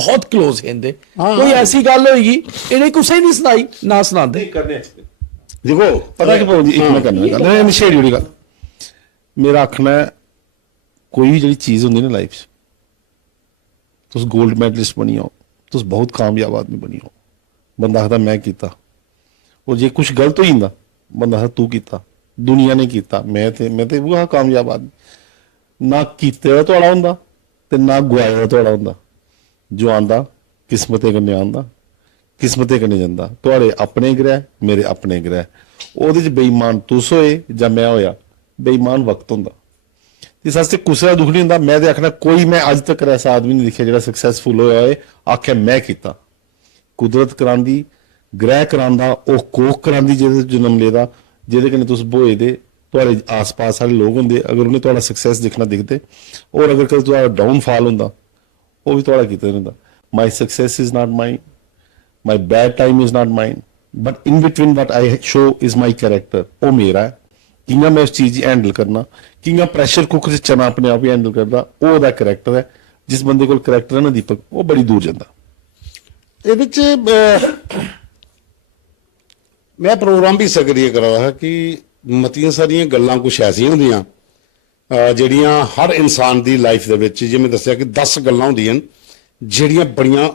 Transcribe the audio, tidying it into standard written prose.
बहुत क्लोज हैं कोई ऐसी गल होगी इन्हें कुछ नहीं सुनाई ना सुनाते देखो पता कि भाऊ जी एक मैं करना गल नशेड़ी वाली गल मेरा आखना कोई भी जी चीज़ होंगी ना लाइफ तुस गोल्ड मैडलिस्ट बनी हो तुस बहुत कामयाब आदमी बनी हो बंदा आखदा मैं कीता और जे कुछ गलत हो जाता बंदा आखदा तू कीता दुनिया ने कीता मैं ते वो कामयाब आदमी ना कीते दा तुहाड़ा हुंदा ते ना गुआए दा तुहाड़ा हुंदा जो आंदा किस्मते कन्नै आंदा किस्मते कन्नै जंदा तुहाड़े अपने ग्रह मेरे अपने ग्रह ओहदे च बेईमान तुस होए जां मैं होया बेईमान वक्त हुंदा इस वास्ते कुसै दा दुख नहीं हुंदा मैं ते आखना कोई मैं अज तक ऐसा आदमी नहीं दिखेआ जिहड़ा सक्सैसफुल होया होए आखेआ मैं कीता कुदरत करांदी ग्रह करांदा ओह कोख करांदी जिहदे जन्म लेदा जिहदे कन्नै तुस बोए दे तुहाड़े आस पास आह्ले लोग होंदे अगर उन्हें तुहाड़ा सक्सैस दिखना दिखदे और अगर कदें तुहाड़ा डाउनफॉल होंदा वो भी तुहाड़ा कीता नहीं होंदा my success is not mine my bad time is not mine but in between what I show is my character वो मेरा है कियां मैं उस चीज़ हैंडल करना कियां प्रैशर कुकर च चना अपने आप ही हैंडल करदा वो ओहदा करैक्टर है जिस बंदे कोल करैक्टर है ना दीपक वो बड़ी दूर जाता ਇਹਦੇ ਚ मैं प्रोग्राम भी ਸਕਰੀਏ ਕਰਾ ਰਿਹਾ ਕਿ ਮਤੀਆਂ ਸਾਰੀਆਂ ਗੱਲਾਂ ਕੁਝ ਐਸੀਆਂ ਹੁੰਦੀਆਂ ਜਿਹੜੀਆਂ ਹਰ ਇਨਸਾਨ ਦੀ ਲਾਈਫ ਦੇ ਵਿੱਚ ਜਿਵੇਂ ਦੱਸਿਆ ਕਿ 10 ਗੱਲਾਂ ਹੁੰਦੀਆਂ ਜਿਹੜੀਆਂ ਬੜੀਆਂ